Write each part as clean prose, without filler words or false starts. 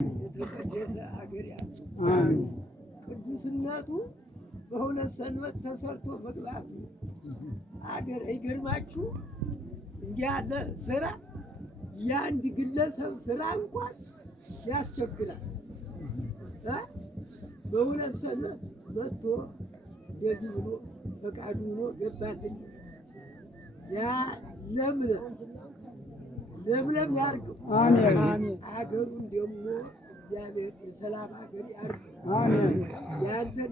የተቀደሰ ሀገር ያለው ቅዱስነቱ በሁለት ሰንበት ተሰርቶ መግባቱ ሀገር አይገርማችሁ? እንዲህ ያለ ስራ የአንድ ግለሰብ ስራ እንኳን ያስቸግራል። በሁለት ሰንበት መጥቶ እንደዚህ ብሎ ፈቃዱ ሆኖ ገባልኝ። ያ ለምለም ያርገው። አሜን። ሀገሩን ደግሞ እግዚአብሔር የሰላም ሀገር ያርገው። አሜን። ያንተን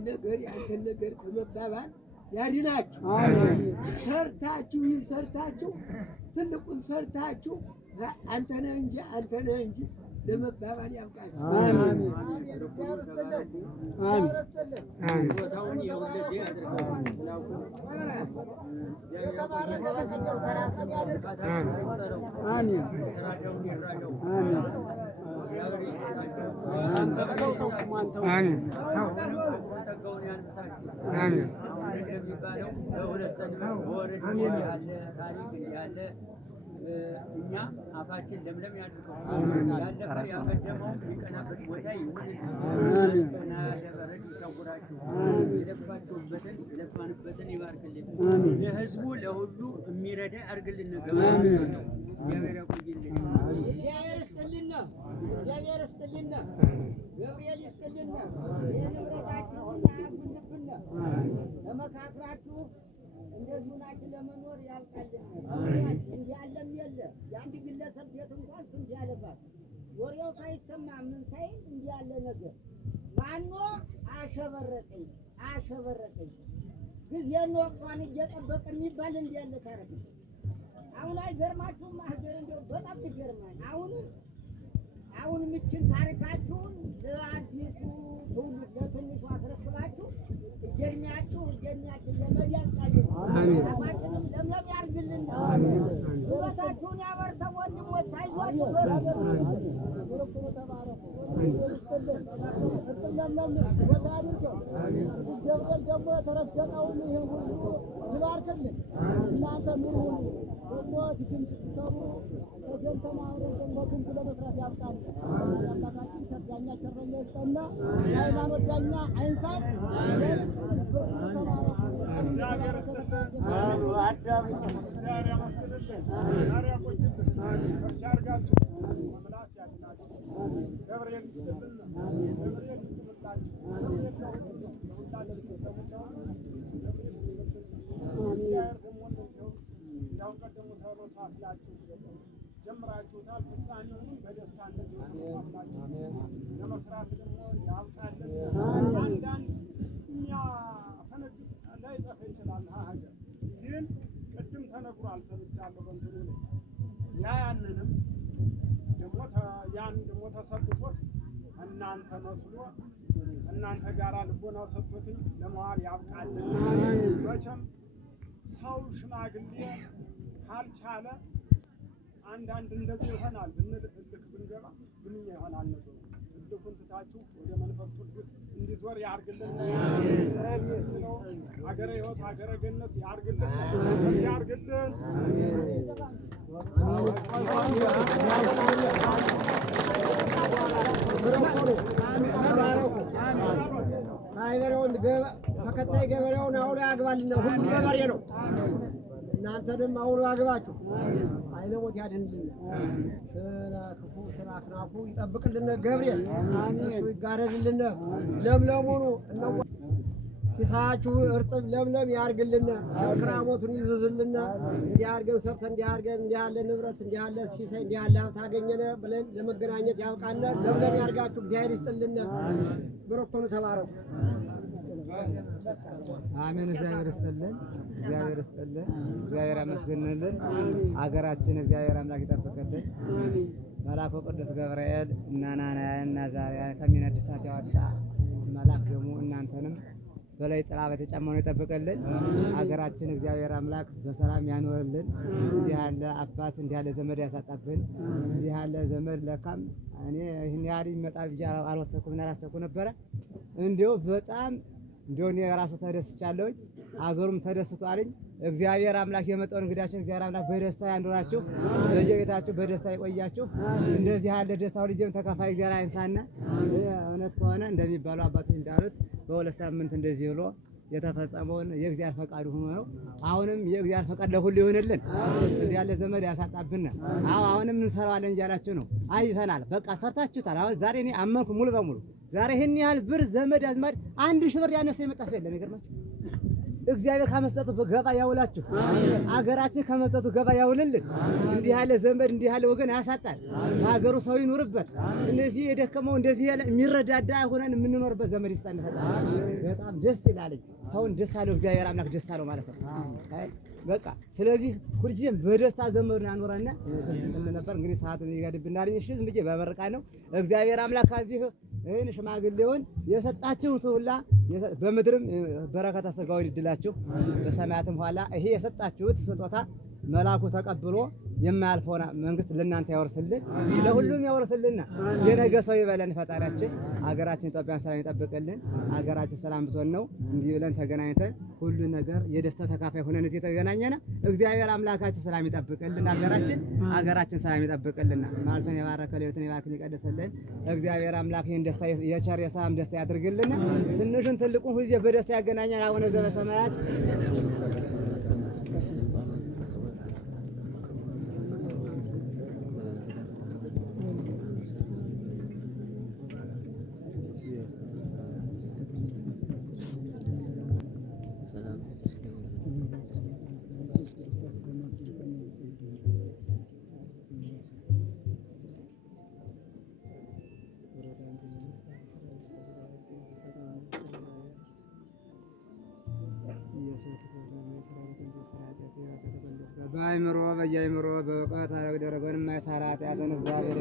ነገር ከመባባል ያድናችሁ። አሜን። ሰርታችሁ ሰርታችሁ ትልቁን ሰርታችሁ አንተ ነህ እንጂ ለመባባል ያብቃችሁ። አሜን። አሜን። ቦታውን የወለደ ያድርገው። እኛ አፋችን ለምለም ያድርገው። ያለፈ ያቀደመው ሊቀናበት ቦታ ይሁን። ሰና ያደረግ ይሰውራችሁ። የለፋንበትን ይባርክልን። ለህዝቡ ለሁሉ የሚረዳ ያርግልን። እግዚአብሔር ያቆይልን። እግዚአብሔር ይስጥልን። እግዚአብሔር ይስጥልን። ገብርኤል ይስጥልን። የንብረታችሁን አያጉልብን። ለመካከራችሁ እንደዚህ ናችሁ ለመኖር ያልቃልን። እንዲህ ያለም የለ የአንድ ግለሰብ ቤት እንኳን ስንት ያለባት ወሬው ሳይሰማ ምን ሳይል እንዲህ ያለ ነገር ማኖ አሸበረቀኝ ጊዜን ወቅቷን እየጠበቀ የሚባል እንዲህ ያለ ታሪክ አሁን አይገርማችሁም? ሀገር እንደው በጣም ትገርማል። አሁን ምችን ታሪካችሁን ለአዲሱ ትውልድ ለትንሹ አስረክባችሁ እጀኛችሁ ለመዲያስ ቃል አባችንም ለምለም ያርግልን። ውበታችሁን ያበርተው ወንድሞች፣ አይዟችሁ በረከቱ ተባረኩ። ገብርኤል ደግሞ የተረገጠውን ይሄን ሁሉ ይባርክልን። እናንተ ኑሩ ደግሞ ትግል ስትሰሩ ወገን ተማረን ደግሞ ግንብ ለመስራት ያብቃል። አምላካችን ሰዳኛ ቸረኛ ይስጠና። የሃይማኖት ዳኛ አይንሳን። እግዚአብሔር ጀምራችሁታል። ፍጻሜውንም በደስታ እንደዚህ ለመስራት ደግሞ ያብቃልን። አንዳንድ እኛ ፈነድ ላይጠፋ ይችላል። ሀገር ግን ቅድም ተነግሯል፣ ሰምቻለሁ በእንትኑ ላይ ያንንም ደግሞ ተሰጥቶት እናንተ መስሎ እናንተ ጋራ ልቦና ሰጥቶትኝ ለመዋል ያብቃልን። መቼም ሰው ሽማግሌ ካልቻለ አንዳንድ እንደዚህ ይሆናል ብንል እልክ ብንገባ ምንኛ ይሆናል ነገሩ። እልኩን ትታችሁ ወደ መንፈስ ቅዱስ እንዲዞር ያርግልን። ሀገረ ሕይወት ሀገረ ገነት ያርግልን። ሳይበሬውን ተከታይ ገበሬውን አውሎ ያግባልና ሁሉም ገበሬ ነው። እናንተንም አውሎ ያግባችሁ። አይለሞት ያድንልን። ክፉ ስራ አክናፉ ይጠብቅልን። ገብርኤል እሱ ይጋረድልን። ለምለሙኑ ሲሳያችሁ እርጥብ ለምለም ያርግልን። ክራሞቱን ይዝዝልን። እንዲህ አድርገን ሰርተን እንዲህ ያለ ንብረት እንዲህ ያለ ሲሳይ እንዲህ ያለ ሀብት አገኘን ብለን ለመገናኘት ያብቃን። ለምለም ያርጋችሁ። እግዚአብሔር ይስጥልን። በረኮኑ ተባረኩ። አሜን። እግዚአብሔር ይስጥልን። እግዚአብሔር ያመስግንልን። አገራችን እግዚአብሔር አምላክ ይጠብቅልን። መልአኩ ቅዱስ ገብርኤል እና ናናያን እና ዛሪያን ከሚነድ እሳት ያወጣ መልአክ ደግሞ እናንተንም በላይ ጥላ በተጨማኑ ይጠብቅልን። አገራችን እግዚአብሔር አምላክ በሰላም ያኖርልን። እንዲህ ያለ አባት እንዲህ ያለ ዘመድ ያሳጣብን። እንዲህ ያለ ዘመድ ለካም እኔ ይህን ያህል ይመጣል ብዬ አልወሰንኩም እና አላሰብኩም ነበረ። እንዲሁ በጣም እኔ ራሱ ተደስቻለሁኝ። አገሩም ተደስቷልኝ። እግዚአብሔር አምላክ የመጣውን እንግዳችን እግዚአብሔር አምላክ በደስታ ያንዶራችሁ፣ በየቤታችሁ በደስታ ይቆያችሁ። እንደዚህ ያለ ደስታ ሁልጊዜም ተካፋይ እግዚአብሔር አይንሳና። እውነት ከሆነ እንደሚባለው አባቶች እንዳሉት በሁለት ሳምንት እንደዚህ ብሎ የተፈጸመውን የእግዚአብሔር ፈቃድ ሆኖ ነው። አሁንም የእግዚአብሔር ፈቃድ ለሁሉ ይሆንልን። እንዲህ ያለ ዘመድ ያሳጣብን። አሁንም እንሰራዋለን እያላችሁ ነው። አይተናል። በቃ ሰርታችሁታል። አሁን ዛሬ እኔ አመንኩ ሙሉ በሙሉ ዛሬ ይሄን ያህል ብር ዘመድ አዝማድ 1000 ብር ያነሰ የመጣ ሰው የለም። ይገርማችሁ። እግዚአብሔር ከመስጠቱ ገባ ያውላችሁ። አገራችን ከመስጠቱ ገባ ያውልልን። እንዲህ ያለ ዘመድ እንዲህ ያለ ወገን ያሳጣል። በሀገሩ ሰው ይኑርበት። እነዚህ የደከመው እንደዚህ ያለ የሚረዳዳ ሆነን የምንኖርበት ዘመድ ይስጠን። በጣም ደስ ይላል። ሰውን ደስ አለው እግዚአብሔር አምላክ ደስ አለው ማለት ነው። በቃ ስለዚህ ሁልጊዜም በደስታ ዘመዱን ያኖረና ነበር። እንግዲህ ሰዓት ይገድብናል። እሺ ዝም ብዬ በመርቃ ነው። እግዚአብሔር አምላክ ከዚህ ይህን ሽማግሌውን የሰጣችሁት ሁላ በምድርም በረከተ ሥጋውን ይድላችሁ፣ በሰማያትም ኋላ ይሄ የሰጣችሁት ስጦታ መልአኩ ተቀብሎ የማያልፈውን መንግስት ለእናንተ ያወርስልን፣ ለሁሉም ያወርስልና የነገ ሰው ይበለን ፈጣሪያችን። ሀገራችን ኢትዮጵያን ሰላም ይጠብቅልን። ሀገራችን ሰላም ብትሆን ነው እንዲህ ብለን ተገናኝተን ሁሉ ነገር የደስታ ተካፋይ ሆነን እዚህ ተገናኘና እግዚአብሔር አምላካችን ሰላም ይጠብቅልን። ሀገራችን ሰላም ይጠብቅልና ማለትን የባረከ ሌሊቱን የባረከ ይቀድስልን። እግዚአብሔር አምላክ ይህን ደስታ የቸር የሰላም ደስታ ያድርግልን። ትንሹን ትልቁን ሁልጊዜ በደስታ ያገናኘን። አቡነ ዘበሰማያት በአእምሮ በየአእምሮ በእውቀት ደረገን የማይሰራት ያዘን እግዚአብሔር